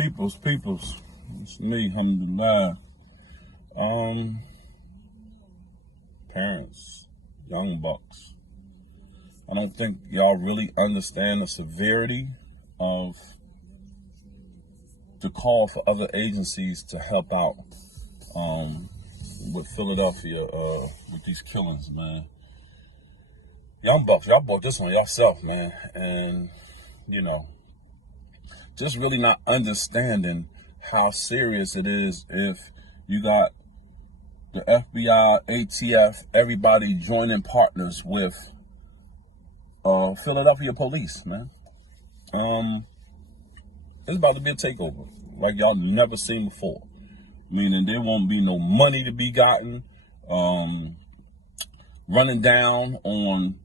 Peoples. It's me, alhamdulillah. Parents, young bucks. I don't think y'all really understand the severity of the call for other agencies to help out with Philadelphia with these killings, man. Young bucks, y'all bought this on yourself, man. And, you know, just really not understanding how serious it is if you got the FBI, ATF, everybody joining partners with Philadelphia police, man. It's about to be a takeover like y'all never seen before. Meaning there won't be no money to be gotten, running down on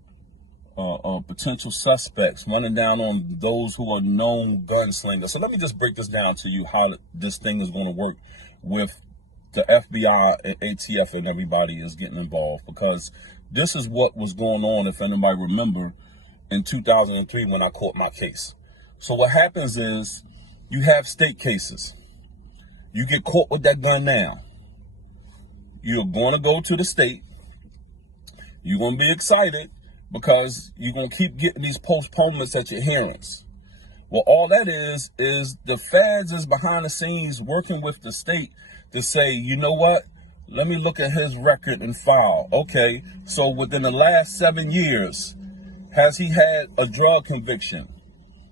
potential suspects, running down on those who are known gunslingers. So let me just break this down to you how this thing is going to work with the FBI and ATF and everybody is getting involved, because this is what was going on, if anybody remember, in 2003 when I caught my case. So what happens is you have state cases. You get caught with that gun now. You're going to go to the state. You're going to be excited because you're going to keep getting these postponements at your hearings. Well, all that is the feds is behind the scenes working with the state to say, you know what? Let me look at his record and file. Okay, so within the last 7 years, has he had a drug conviction?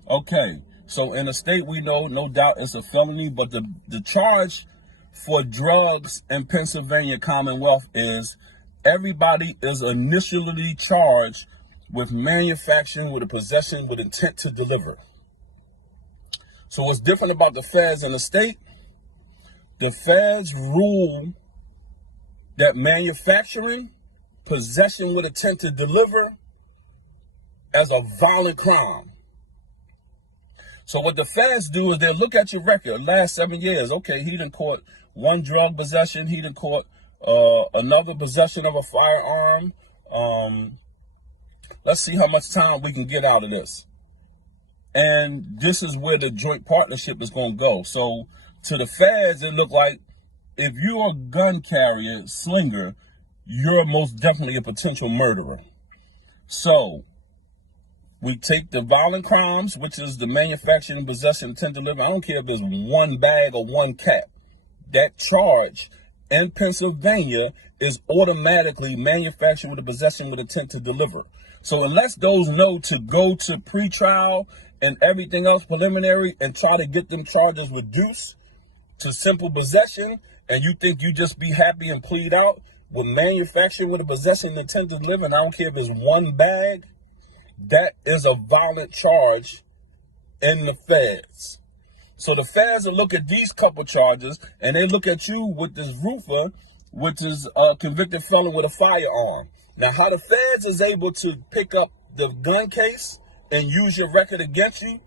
Okay, so in the state we know, no doubt it's a felony, but the charge for drugs in Pennsylvania Commonwealth is everybody is initially charged with manufacturing with a possession with intent to deliver. So what's different about the feds and the state? The feds rule that manufacturing, possession with intent to deliver as a violent crime. So what the feds do is they look at your record, last 7 years. Okay, he done caught one drug possession. He done caught another possession of a firearm. Let's see how much time we can get out of this. And this is where the joint partnership is going to go. So to the feds, it look like if you're a gun carrier, slinger, you're most definitely a potential murderer. So we take the violent crimes, which is the manufacturing, possession, intent to deliver. I don't care if it's one bag or one cap. That charge in Pennsylvania is automatically manufactured with a possession with intent to deliver. So unless those know to go to pretrial and everything else preliminary and try to get them charges reduced to simple possession, and you think you just be happy and plead out with manufacturing with a possession intent to deliver, and I don't care if it's one bag, that is a violent charge in the feds. So the feds will look at these couple charges, and they look at you with this roofer, which is a convicted felon with a firearm. Now, how the feds is able to pick up the gun case and use your record against you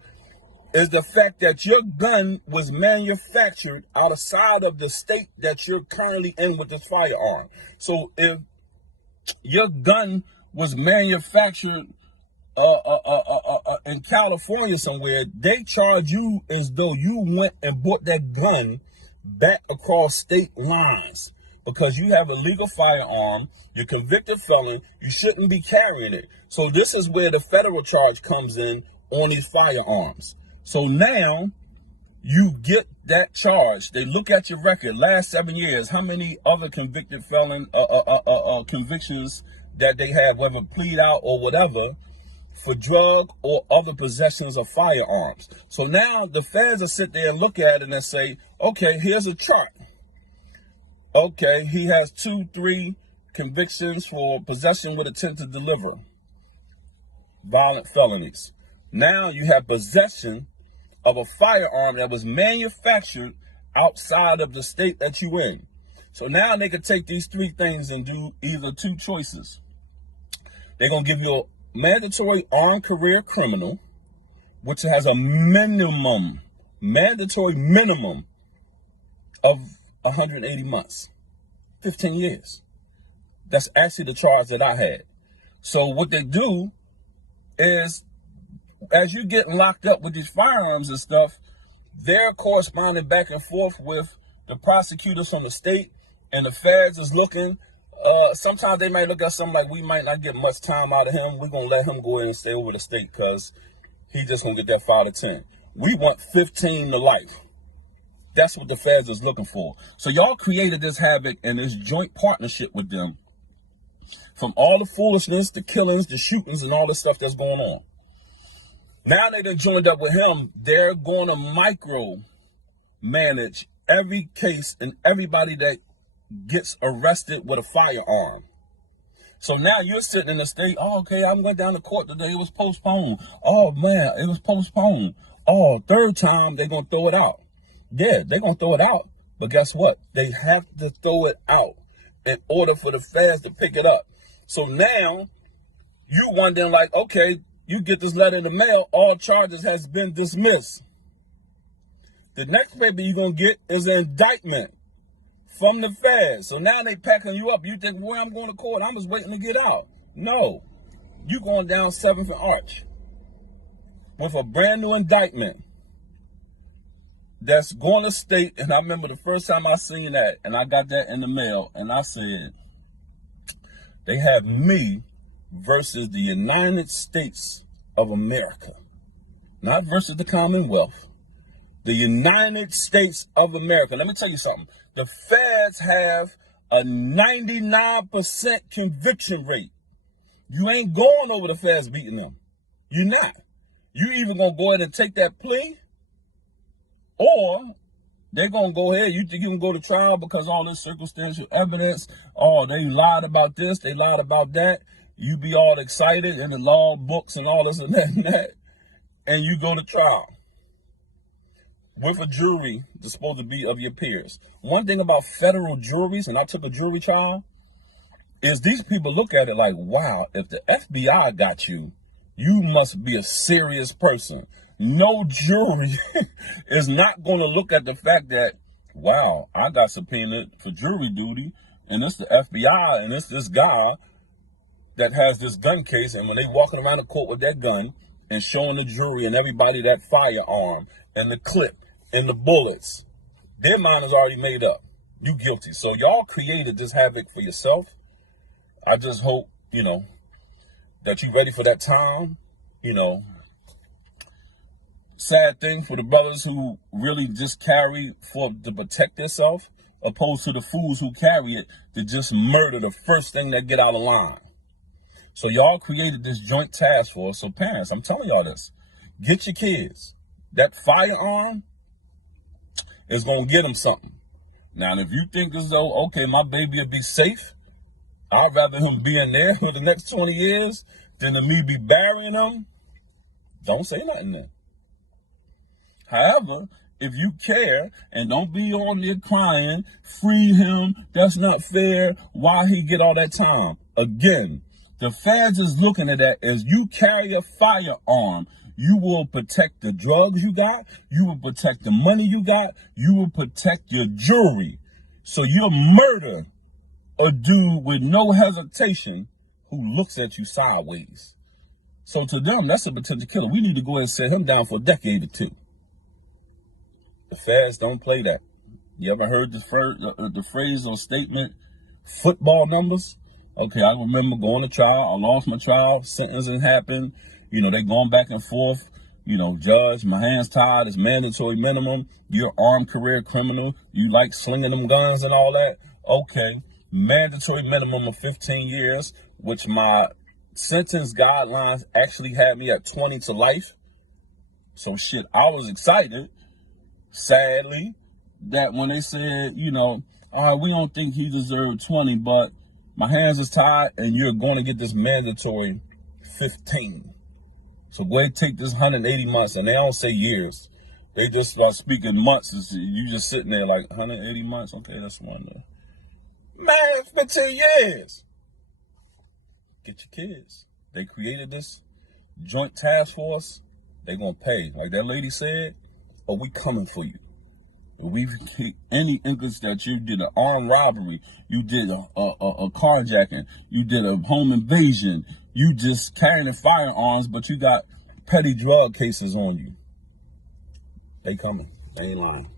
is the fact that your gun was manufactured outside of the state that you're currently in with this firearm. So if your gun was manufactured in California somewhere, they charge you as though you went and bought that gun back across state lines because you have a legal firearm, you're a convicted felon, you shouldn't be carrying it. So this is where the federal charge comes in on these firearms. So now you get that charge. They look at your record, last 7 years, how many other convicted felon convictions that they have, whether plead out or whatever, for drug or other possessions of firearms. So now the feds will sit there and look at it and say, okay, here's a chart. Okay, he has 2-3 convictions for possession with intent to deliver, violent felonies. Now you have possession of a firearm that was manufactured outside of the state that you in. So now they can take these 3 things and do either 2 choices. They're going to give you a mandatory armed career criminal, which has a mandatory minimum of 180 months, 15 years. That's actually the charge that I had. So what they do is, as you get locked up with these firearms and stuff, They're corresponding back and forth with the prosecutors from the state, and the feds is looking. Sometimes they might look at something like, we might not get much time out of him. We're going to let him go ahead and stay over the state because he just going to get that 5 to 10. We want 15 to life. That's what the feds is looking for. So y'all created this havoc and this joint partnership with them. From all the foolishness, the killings, the shootings, and all the stuff that's going on. Now they done joined up with him. They're going to micro manage every case and everybody that gets arrested with a firearm. So now you're sitting in the state, oh, okay, I went down to court today, it was postponed. Oh, man, it was postponed. Oh, third time, they're going to throw it out. Yeah, they're going to throw it out. But guess what? They have to throw it out in order for the feds to pick it up. So now you wondering like, okay, you get this letter in the mail, all charges has been dismissed. The next paper you're going to get is an indictment from the feds. So now they packing you up. You think, well, I'm going to court. I'm just waiting to get out. No, you going down 7th and Arch with a brand new indictment that's going to state. And I remember the first time I seen that and I got that in the mail and I said, they have me versus the United States of America, not versus the Commonwealth, the United States of America. Let me tell you something. The feds have a 99% conviction rate. You ain't going over the feds beating them. You're not. You either going to go ahead and take that plea, or they're going to go ahead. You think you can go to trial because all this circumstantial evidence, oh, they lied about this, they lied about that. You be all excited in the law books and all this and that, and you go to trial with a jury that's supposed to be of your peers. One thing about federal juries, and I took a jury trial, is these people look at it like, wow, if the FBI got you, you must be a serious person. No jury is not going to look at the fact that, wow, I got subpoenaed for jury duty, and it's the FBI, and it's this guy that has this gun case, and when they walking around the court with that gun and showing the jury and everybody that firearm and the clip and the bullets, their mind is already made up. You guilty. So y'all created this havoc for yourself. I just hope, that you ready for that time. Sad thing for the brothers who really just carry to protect themselves, opposed to the fools who carry it to just murder the first thing that get out of line. So y'all created this joint task force. So parents, I'm telling y'all this, get your kids. That firearm is going to get them something. Now, if you think as though, okay, my baby will be safe, I'd rather him be in there for the next 20 years than to me be burying him, don't say nothing then. However, if you care and don't be on there crying, free him, that's not fair, why he get all that time? Again, the feds is looking at that as you carry a firearm, you will protect the drugs you got, you will protect the money you got, you will protect your jewelry. So you'll murder a dude with no hesitation who looks at you sideways. So to them, that's a potential killer. We need to go ahead and set him down for a decade or two. The feds don't play that. You ever heard the phrase or statement, football numbers? Okay, I remember going to trial. I lost my trial. Sentencing happened. They going back and forth. Judge, my hands tied. It's mandatory minimum. You're armed career criminal. You like slinging them guns and all that. Okay, mandatory minimum of 15 years, which my sentence guidelines actually had me at 20 to life. So shit, I was excited, sadly, that when they said, all right, we don't think he deserved 20, but my hands is tied and you're going to get this mandatory 15. So go ahead and take this 180 months. And they don't say years. They just start speaking months. You just sitting there like 180 months. Okay, that's one there. Man, 15 years. Get your kids. They created this joint task force. They're going to pay. Like that lady said, oh, we coming for you. If we any instance that you did an armed robbery, you did a carjacking, you did a home invasion, you just carrying firearms, but you got petty drug cases on you. They coming. I ain't lying.